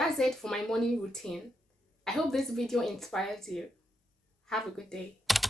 that's it for my morning routine. I hope this video inspires you. Have a good day.